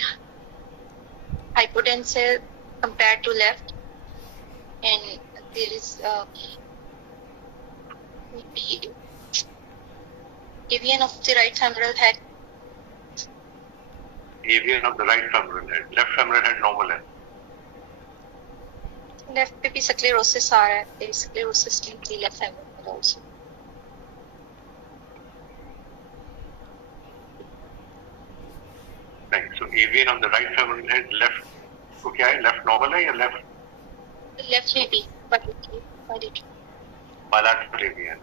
hypotensive compared to left, and there is maybe avian of the right femoral head. Avian of the right femoral head. Left femoral head normal है. Left पे भी sclerosis आ रहा है. There is sclerosis in the left femoral head also. Right. So avian on the right femoral head, left को क्या है? Left normal है या left? Left में भी bilateral. Bilateral avian.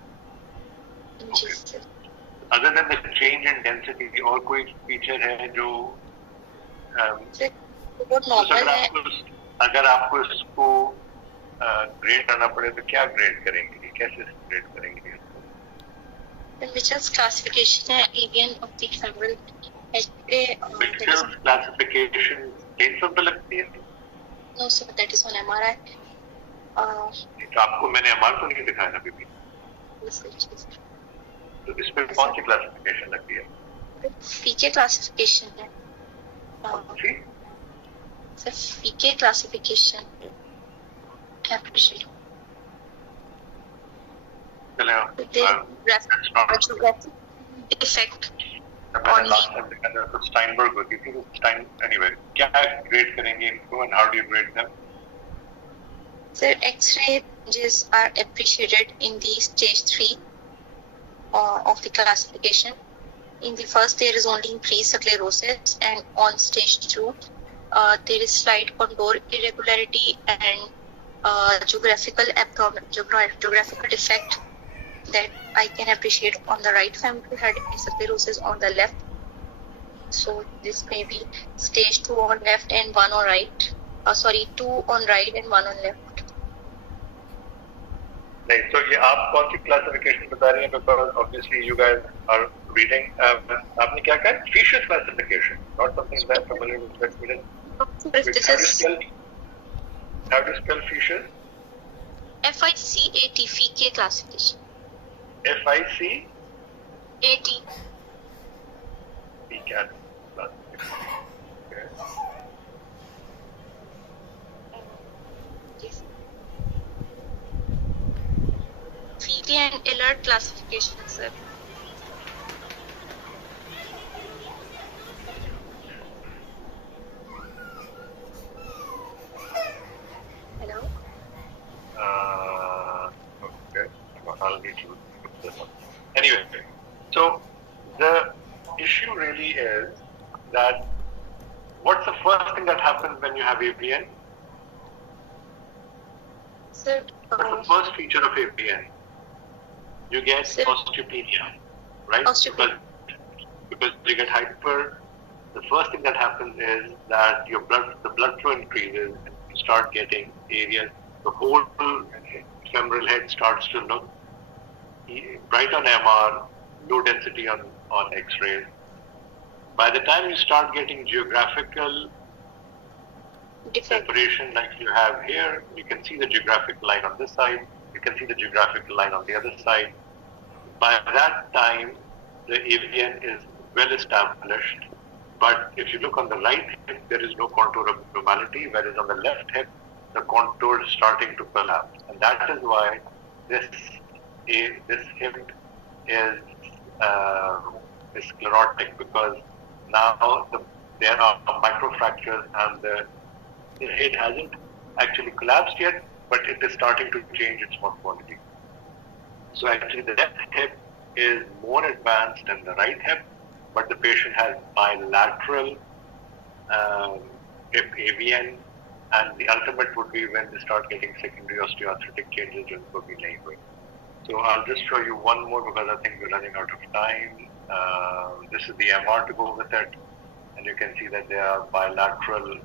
Okay. Other than the change in density, और कोई feature है जो बहुत normal है. अगर आपको इसको ग्रेड करना पड़े तो क्या ग्रेड करेंगे? कैसे ग्रेड करेंगे? Mitchell's classification है avian of the femoral head. Mitchell's classification plane पे लगती है? No sir, that is on MRI. तो आपको मैंने MRI तो नहीं दिखाया ना अभी भी. तो इसमें कौन सी क्लासिफिकेशन लगती है? PK classification है. जी? Sir, PK classification. I appreciate. Effect on last time देखा था Steinberg होती थी. Anyway, क्या grade करेंगे इनको and how do you grade them? Sir, X-ray changes are appreciated in the stage 3 of the classification. In the first, there is only increased sclerosis, and on stage 2, there is slight contour irregularity and geographical defect that I can appreciate on the right femoral head and sclerosis on the left. So this may be stage 2 on left and 1 on right. 2 on right and 1 on left. नहीं, so ये आप कौन सी classification बता रही हैं? Because obviously you guys are reading. आपने क्या कहा? Fisher's classification, not something that I'm familiar with. How do you spell Fisher's? FICAT, FICA classification. FIC? AT. FICAT classification. Okay. alert classification, sir. Hello? Okay. I'll need to put this up. Anyway, so the issue really is that what's the first thing that happens when you have AVN? Sir, What's the first feature of AVN? You get osteopenia, right? Osteopenia. Because you get hyper. The first thing that happens is that the blood flow increases, and you start getting areas. The whole femoral head starts to look bright on MR, low density on X-rays. By the time you start getting geographical separation like you have here, you can see the geographic line on this side, you can see the geographic line on the other side. By that time, the AVN is well established, but if you look on the right hip, there is no contour of normality, whereas on the left hip, the contour is starting to collapse. And that is why this hip is sclerotic, because now there are microfractures and the head hasn't actually collapsed yet, but it is starting to change its morphology. So actually the left hip is more advanced than the right hip, but the patient has bilateral hip AVN, and the ultimate would be when they start getting secondary osteoarthritic changes in the knee. So I'll just show you one more because I think we're running out of time. This is the MR to go with it, and you can see that they are bilateral.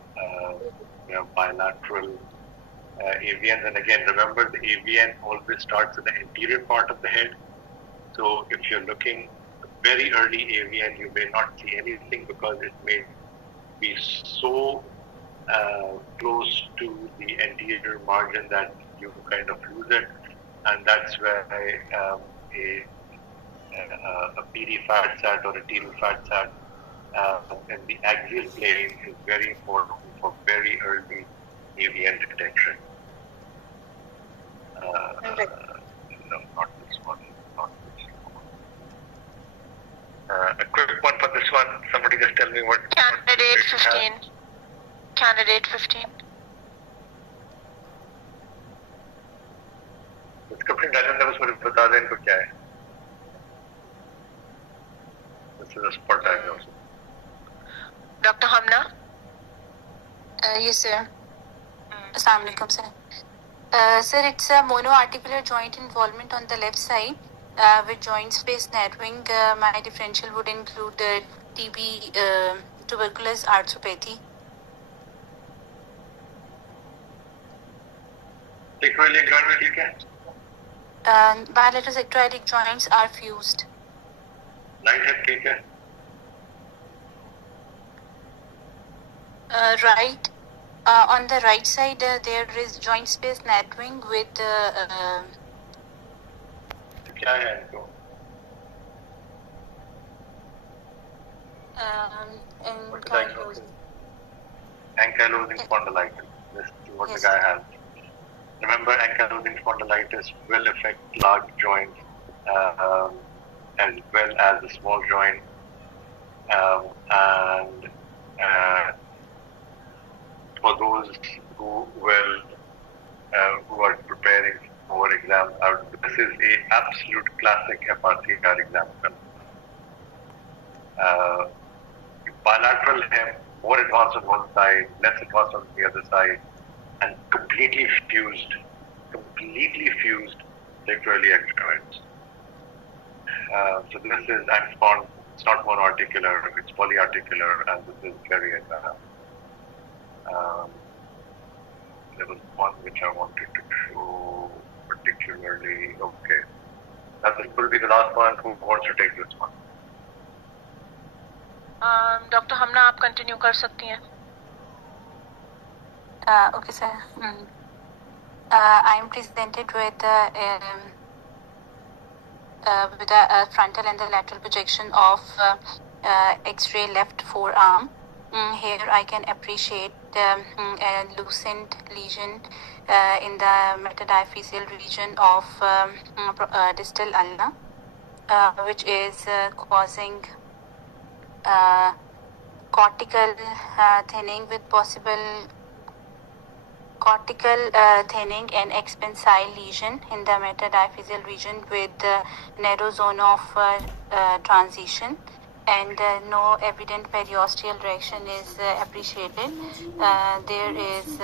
AVNs, and again, remember the AVN always starts in the anterior part of the head. So if you're looking very early AVN, you may not see anything because it may be so close to the anterior margin that you kind of lose it, and that's where a PD fat sat or a TIRU fat sat in the axial plane is very important for very early AVN detection. No, not this one. Not this one. A quick one for this one. Somebody just tell me what. Candidate 15. Candidate 15. इसका अपनी diagnosis मुझे बता दें इनको क्या है. This is a spot diagnosis. Dr. Hamna? Yes, sir. Assalamu alaikum, sir. Sir, it's a monoarticular joint involvement on the left side with joint space narrowing. My differential would include TB, tuberculous arthropathy. Sacroiliac joint ठीक है? Bilateral sacroiliac joints are fused. Right hip ठीक है? Right. On the right side, there is joint space narrowing with. क्या है इनको? Ankylosing spondylitis. This is what the guy has. Remember, ankylosing spondylitis will affect large joints as well as the small joint, and for those who are preparing for exams, this is a absolute classic FRCR example. Bilateral hem, more advanced on one side, less advanced on the other side, and completely fused sacroiliac joints. So this is Angspon. It's not monoarticular, it's polyarticular, and this is very advanced. There was one which I wanted to show particularly. Okay, this will be the last one. Who wants to take this one? Dr. Hamna, आप continue कर सकती हैं. Okay, sir. I am presented with a frontal and the lateral projection of X-ray left forearm. Here I can appreciate a lucent lesion in the metadiaphyseal region of distal ulna, which is causing cortical thinning with possible cortical thinning and expansile lesion in the metadiaphyseal region with narrow zone of transition, and no evident periosteal reaction is appreciated. There is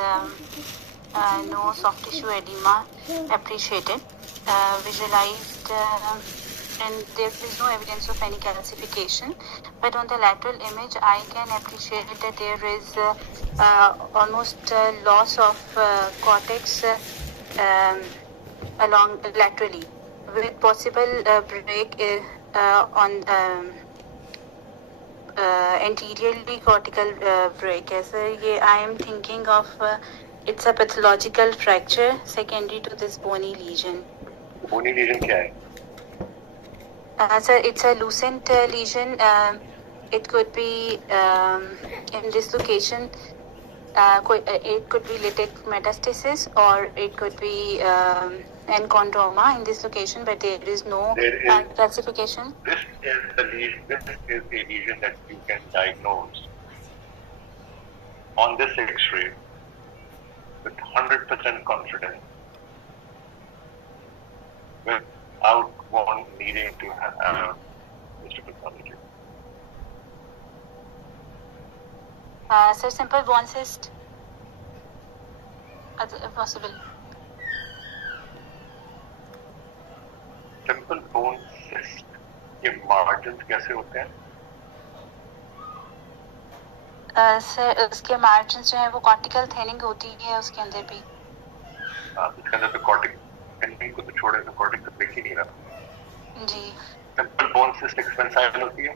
no soft tissue edema appreciated, visualized, and there is no evidence of any calcification. But on the lateral image, I can appreciate that there is almost loss of cortex along laterally, with possible break on anteriorly cortical break. As I am thinking of it's a pathological fracture secondary to this bony lesion. Bony lesion क्या है? Sir, it's a lucent lesion. It could be in this location. It could be lytic metastasis, or it could be enchondroma in this location, but there is no classification. This is a lesion that you can diagnose on this X-ray with 100% confidence, without one needing to have Mr. Pathology. Sir, simple bone cyst possible. Simple bone cyst के margins कैसे होते हैं? Sir उसके margins जो है वो cortical thinning होती है उसके अंदर भी. इसके अंदर तो cortical thinning को तो छोड़े तो cortical दिख ही नहीं रहा. जी. Simple bone cyst expansile होती है?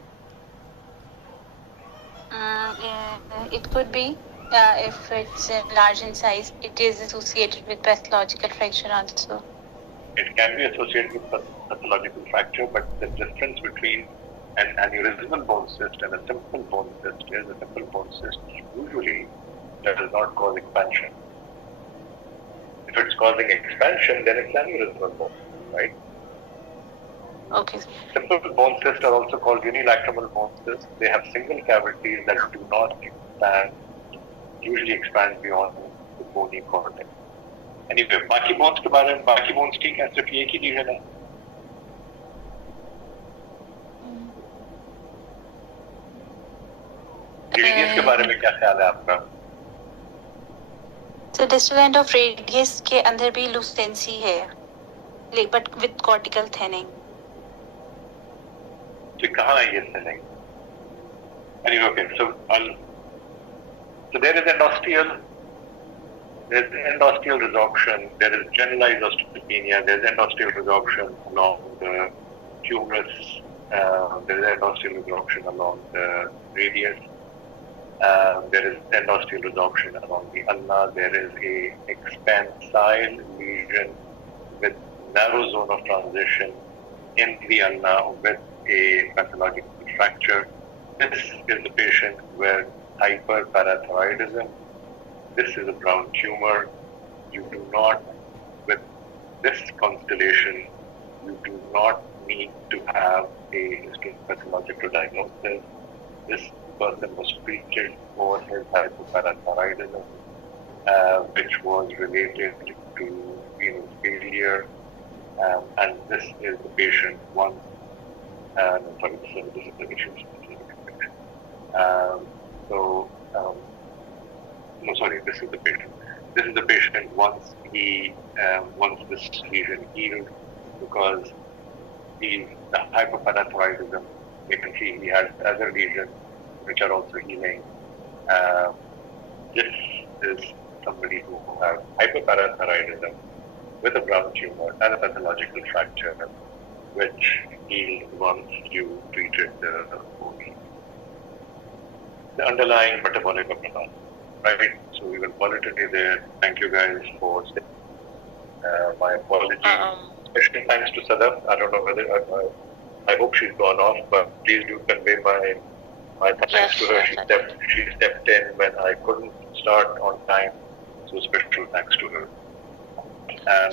It could be if it's large in size. It is associated with pathological fracture also. It can be associated with pathological fracture, but the difference between an aneurysmal bone cyst and a simple bone cyst is a simple bone cyst usually does not cause expansion. If it's causing expansion, then it's aneurysmal bone, right? Okay. Simple bone cysts are also called unilateral bone cysts. They have single cavities that do not expand, usually expand beyond the bony cortex. Anyway, बाकी bones के बारे में बाकी bones ठीक है, सिर्फ ये की lesion है. Radius के बारे में क्या ख्याल है आपका? So distal end of radius के अंदर भी lucency है, but with cortical thinning. So कहाँ है ये thinning? Anyway, okay. So there is endosteal. There is endosteal resorption. There is generalized osteopenia. There is endosteal resorption along the humerus. There is endosteal resorption along the radius. There is endosteal resorption along the ulna. There is a expansile lesion with narrow zone of transition in the ulna with a pathological fracture. This is the patient with hyperparathyroidism. This is a brown tumor. You do not, with this constellation, you do not need to have a histopathological diagnosis. This person was treated for his hyperparathyroidism, which was related to renal failure, and this is the patient once. Sorry, this is the patient. No, sorry, this is the patient. This is the patient once this lesion healed, because the hyperparathyroidism, you can see he has other lesions which are also healing. This is somebody who has hyperparathyroidism with a brown tumor and a pathological fracture, which healed once you treated the bony. The underlying metabolic abnormality, right? So we will call it a day there. Thank you guys for my apology. Especially thanks to Sadaf. I don't know whether I hope she's gone off, but please do convey my thanks to her. She stepped in when I couldn't start on time. So special thanks to her.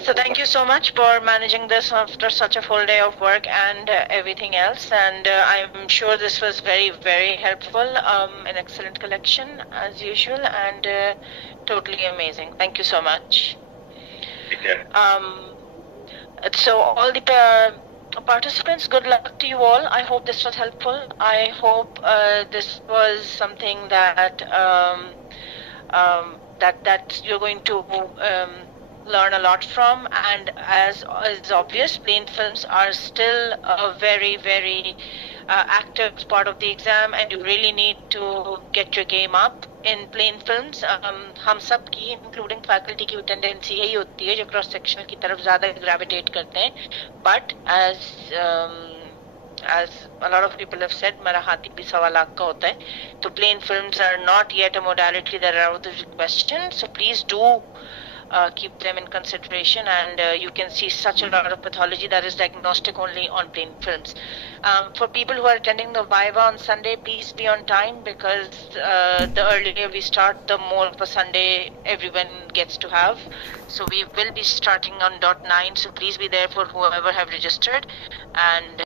So thank you so much for managing this after such a full day of work and everything else. And I'm sure this was very, very helpful. An excellent collection as usual, and totally amazing. Thank you so much. Take care. So all the participants, good luck to you all. I hope this was helpful. I hope this was something that that you're going to learn a lot from. And as is obvious, plain films are still a very, very active part of the exam, and you really need to get your game up in plain films. हम सब की including faculty की tendency यही होती है जो cross sectional की तरफ ज़्यादा gravitate करते हैं. But as a lot of people have said, मेरा हाथी भी 1.25 लाख का होता है. So plain films are not yet a modality that are out of the question. So please do keep them in consideration, and you can see such a lot of pathology that is diagnostic only on plain films. For people who are attending the Viva on Sunday, please be on time, because the earlier we start, the more of a Sunday everyone gets to have. So we will be starting on .9, so please be there for whoever have registered. And